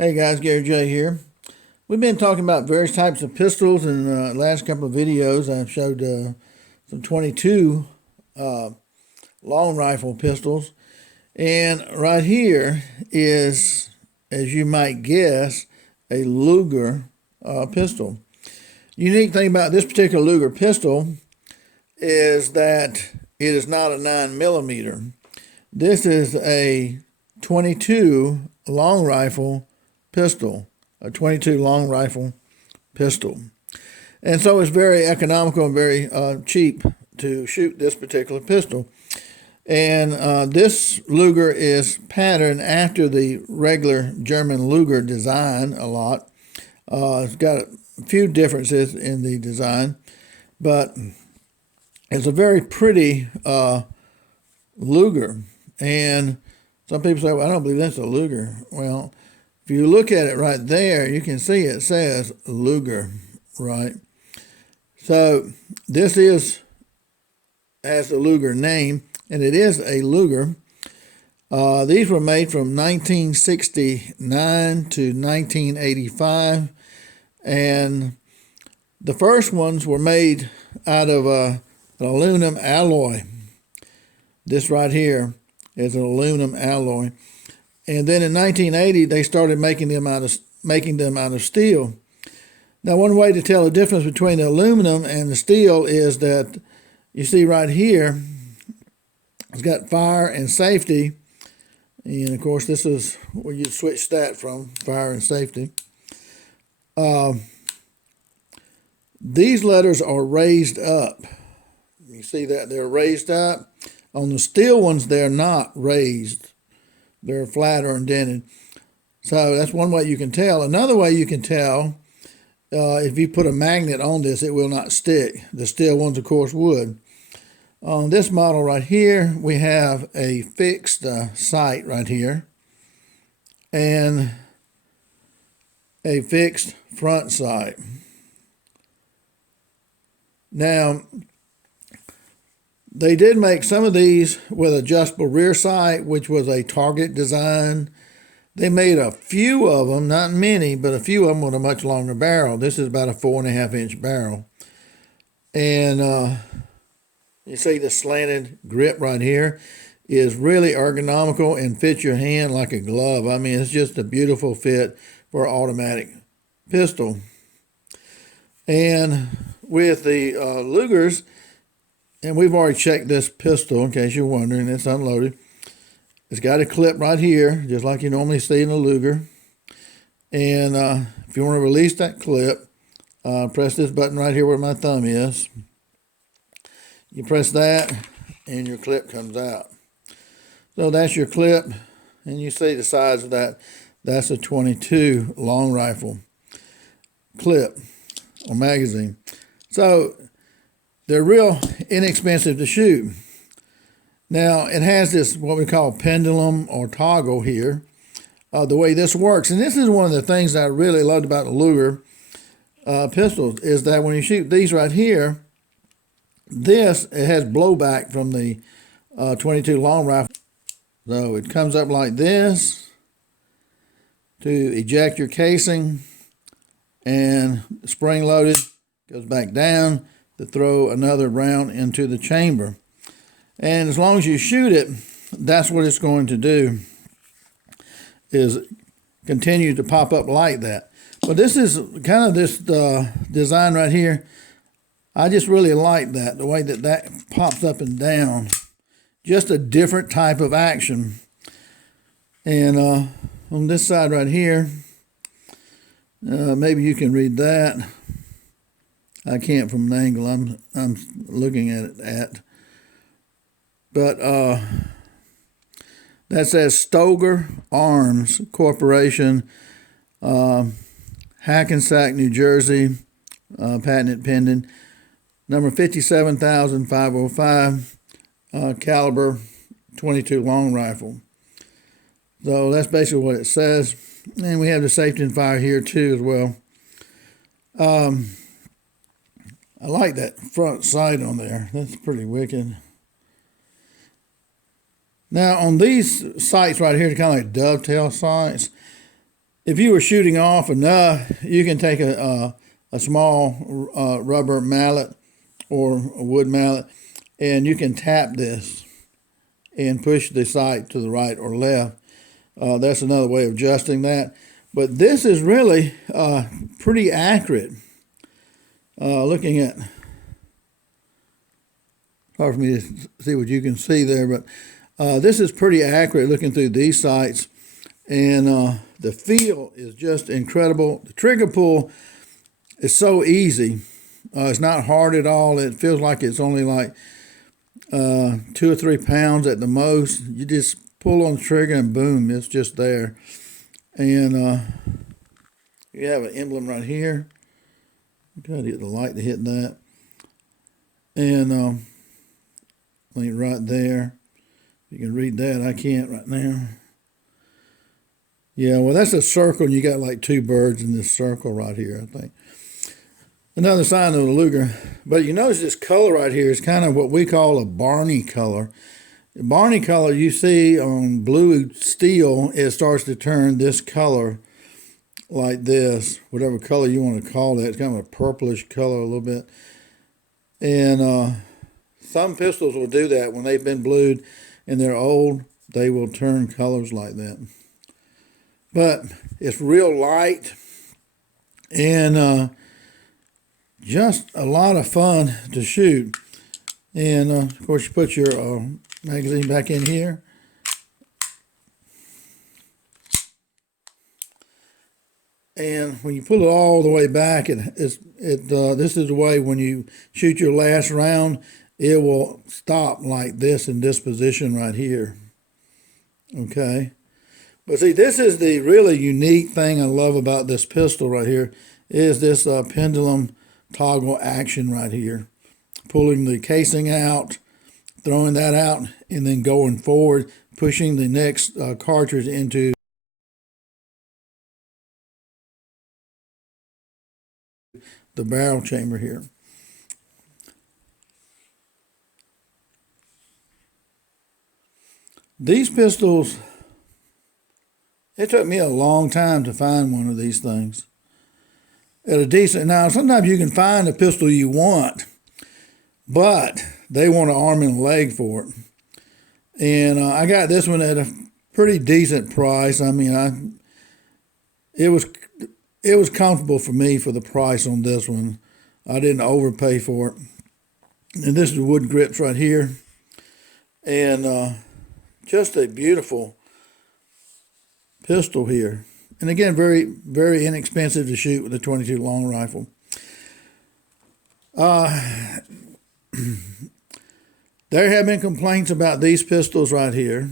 Hey guys, Gary J here. We've been talking about various types of pistols in the last couple of videos. I've showed some 22 long rifle pistols. And right here is, as you might guess, a Luger pistol. Unique thing about this particular Luger pistol is that it is not a 9mm. This is a 22 long rifle pistol, a 22 long rifle pistol. And so it's very economical and very cheap to shoot this particular pistol. And this Luger is patterned after the regular German Luger design a lot. It's got a few differences in the design, but it's a very pretty Luger. And some people say, well, I don't believe that's a Luger. Well, if you look at it right there, you can see it says Luger, right? So this has the Luger name, and it is a Luger. These were made from 1969 to 1985, and the first ones were made out of an aluminum alloy. This right here is an aluminum alloy. And then in 1980, they started making them out of steel. Now, one way to tell the difference between the aluminum and the steel is that you see right here, it's got fire and safety. And of course, this is where you switch that from fire and safety. These letters are raised up. You see that they're raised up. On the steel ones, they're not raised. They're flat or indented. So that's one way you can tell. Another way you can tell, if you put a magnet on this, it will not stick. The steel ones, of course, would. On this model right here, we have a fixed sight right here and a fixed front sight. Now, they did make some of these with adjustable rear sight, which was a target design. They made a few of them, not many, but a few of them with a much longer barrel. This is about a 4.5-inch barrel. And you see the slanted grip right here is really ergonomical and fits your hand like a glove. I mean, it's just a beautiful fit for an automatic pistol. And with the Lugers, and we've already checked this pistol, in case you're wondering, it's unloaded. It's got a clip right here, just like you normally see in a Luger. And if you want to release that clip, press this button right here where my thumb is. You press that, and your clip comes out. So that's your clip, and you see the size of that. That's a 22 long rifle clip or magazine. So they're real inexpensive to shoot. Now, it has this, what we call pendulum or toggle here, the way this works. And this is one of the things that I really loved about the Luger pistols, is that when you shoot these right here, it has blowback from the 22 long rifle. So it comes up like this to eject your casing, and spring loaded, goes back down to throw another round into the chamber. And as long as you shoot it, that's what it's going to do, is continue to pop up like that. But this is kind of this design right here. I just really like that, the way that pops up and down. Just a different type of action. And on this side right here, maybe you can read that. I can't from the angle I'm looking at it at. But that says Stoger Arms Corporation, Hackensack, New Jersey, patent pending, number 57,505, caliber 22 long rifle. So that's basically what it says. And we have the safety and fire here too as well. I like that front sight on there. That's pretty wicked. Now on these sights right here, kind of like dovetail sights, if you were shooting off enough, you can take a small rubber mallet or a wood mallet, and you can tap this and push the sight to the right or left. That's another way of adjusting that. But this is really pretty accurate. Looking at, hard for me to see what you can see there, but this is pretty accurate looking through these sights. And the feel is just incredible. The trigger pull is so easy. It's not hard at all. It feels like it's only like 2 or 3 pounds at the most. You just pull on the trigger and boom, it's just there. And you have an emblem right here. Got to get the light to hit that. And like right there. You can read that. I can't right now. Yeah, well, that's a circle. You got like 2 birds in this circle right here, I think. Another sign of the Luger. But you notice this color right here is kind of what we call a Barney color. The Barney color you see on blue steel, it starts to turn this color like this, whatever color you want to call that. It's kind of a purplish color a little bit. And some pistols will do that when they've been blued and they're old. They will turn colors like that. But it's real light and just a lot of fun to shoot. And of course, you put your magazine back in here. And when you pull it all the way back, this is the way when you shoot your last round, it will stop like this in this position right here. Okay. But see, this is the really unique thing I love about this pistol right here, is this pendulum toggle action right here. Pulling the casing out, throwing that out, and then going forward, pushing the next cartridge into the barrel chamber here. These pistols, it took me a long time to find one of these things at a decent. Now, sometimes you can find a pistol you want, but they want an arm and a leg for it. And I got this one at a pretty decent price. I mean, it was comfortable for me for the price on this one. I didn't overpay for it. And this is wood grips right here. And just a beautiful pistol here. And again, very, very inexpensive to shoot with a .22 long rifle. There have been complaints about these pistols right here.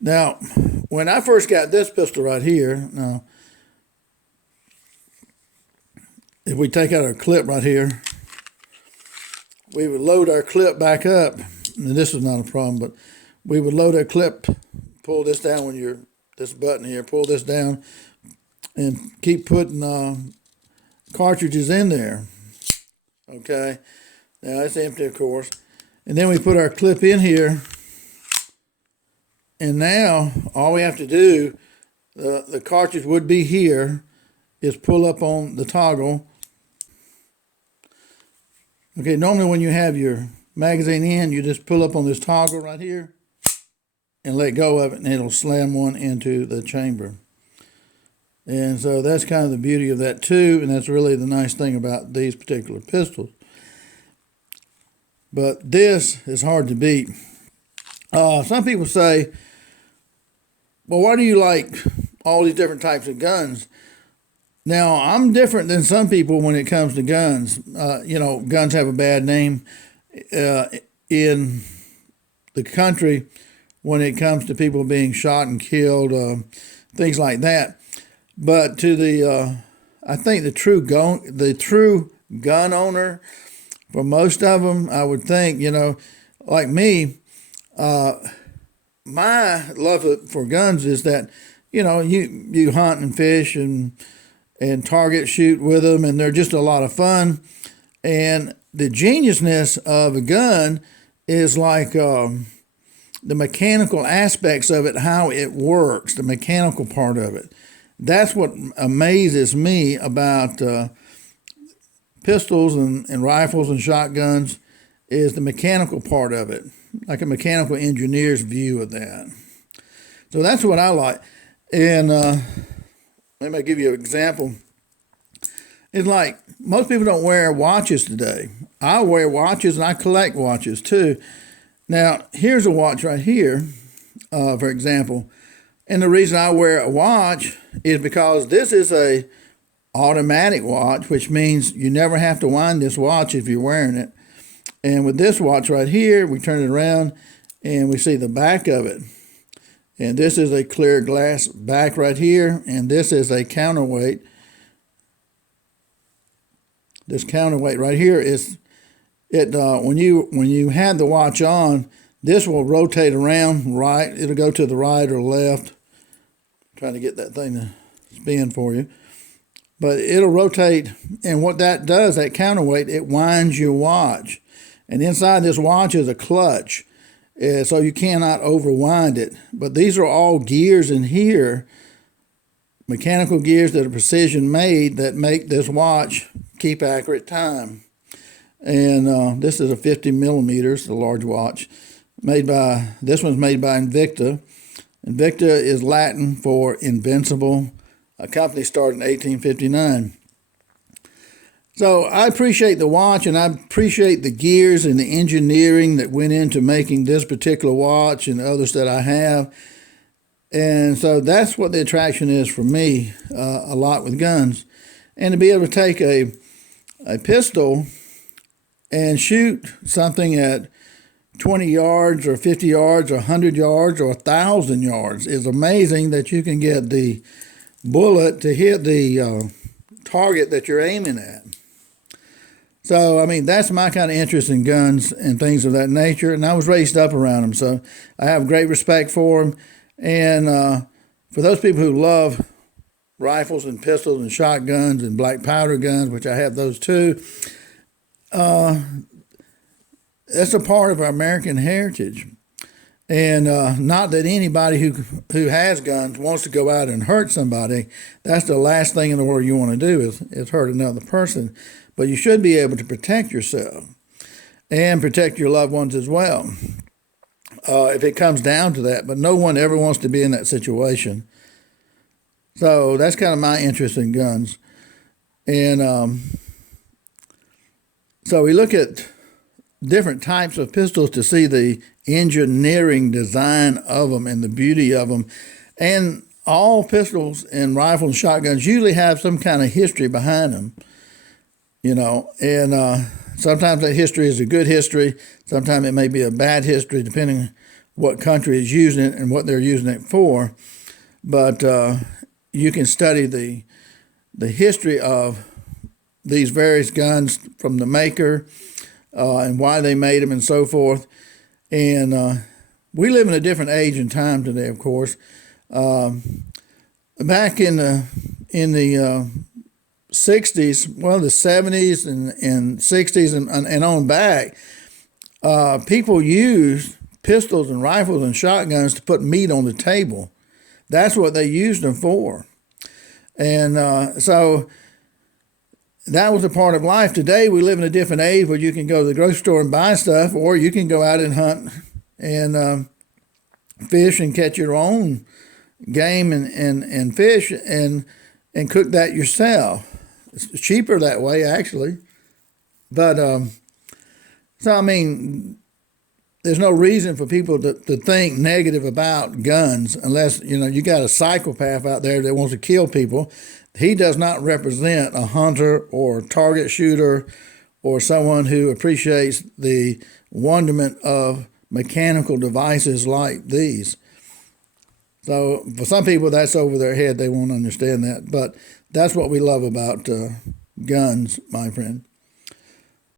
Now, when I first got this pistol right here, now, if we take out our clip right here, we would load our clip back up. And this is not a problem, but we would load our clip, pull this down when you're, this button here, pull this down, and keep putting cartridges in there. Okay, now it's empty, of course. And then we put our clip in here, and now all we have to do, the cartridge would be here, is pull up on the toggle. Okay, normally when you have your magazine in, you just pull up on this toggle right here and let go of it, and it'll slam one into the chamber. And so that's kind of the beauty of that too, and that's really the nice thing about these particular pistols. But this is hard to beat. Some people say, well, why do you like all these different types of guns? Now, I'm different than some people when it comes to guns. Guns have a bad name in the country when it comes to people being shot and killed, things like that. But to the, I think the true gun owner, for most of them, I would think, like me, my love for guns is that, you hunt and fish and target shoot with them, and they're just a lot of fun. And the geniusness of a gun is like the mechanical aspects of it, how it works, the mechanical part of it. that's what amazes me about pistols and rifles and shotguns is the mechanical part of it, like a mechanical engineer's view of that. So that's what I like. And let me give you an example. It's like most people don't wear watches today. I wear watches and I collect watches too. Now, here's a watch right here, for example. And the reason I wear a watch is because this is a automatic watch, which means you never have to wind this watch if you're wearing it. And with this watch right here, we turn it around and we see the back of it. And this is a clear glass back right here, and this is a counterweight. This counterweight right here is it. When you have the watch on, this will rotate around right. It'll go to the right or left. I'm trying to get that thing to spin for you, but it'll rotate. And what that does, that counterweight, it winds your watch. And inside this watch is a clutch, so you cannot overwind it. But these are all gears in here, mechanical gears that are precision made that make this watch keep accurate time. And this is a 50 millimeters, a large watch. This one's made by Invicta. Invicta is Latin for invincible. A company started in 1859. So I appreciate the watch, and I appreciate the gears and the engineering that went into making this particular watch and others that I have. And so that's what the attraction is for me a lot with guns. And to be able to take a pistol and shoot something at 20 yards or 50 yards or 100 yards or 1,000 yards is amazing, that you can get the bullet to hit the target that you're aiming at. So, I mean, that's my kind of interest in guns and things of that nature, and I was raised up around them, so I have great respect for them. And for those people who love rifles and pistols and shotguns and black powder guns, which I have those too, that's a part of our American heritage. And not that anybody who has guns wants to go out and hurt somebody. That's the last thing in the world you want to do is hurt another person. But you should be able to protect yourself and protect your loved ones as well, if it comes down to that. But no one ever wants to be in that situation. So that's kind of my interest in guns. And so we look at different types of pistols to see the engineering design of them and the beauty of them. And all pistols and rifles and shotguns usually have some kind of history behind them. You know, and sometimes that history is a good history. Sometimes it may be a bad history, depending on what country is using it and what they're using it for. But you can study the history of these various guns from the maker and why they made them and so forth. And we live in a different age and time today, of course. Back in the 60s, well, the 70s and 60s and on back, people used pistols and rifles and shotguns to put meat on the table. That's what they used them for. And so that was a part of life. Today, we live in a different age where you can go to the grocery store and buy stuff, or you can go out and hunt and fish and catch your own game and fish and cook that yourself. It's cheaper that way, actually. But, so, I mean, there's no reason for people to think negative about guns unless, you got a psychopath out there that wants to kill people. He does not represent a hunter or target shooter or someone who appreciates the wonderment of mechanical devices like these. So for some people, that's over their head. They won't understand that. But that's what we love about guns, my friend.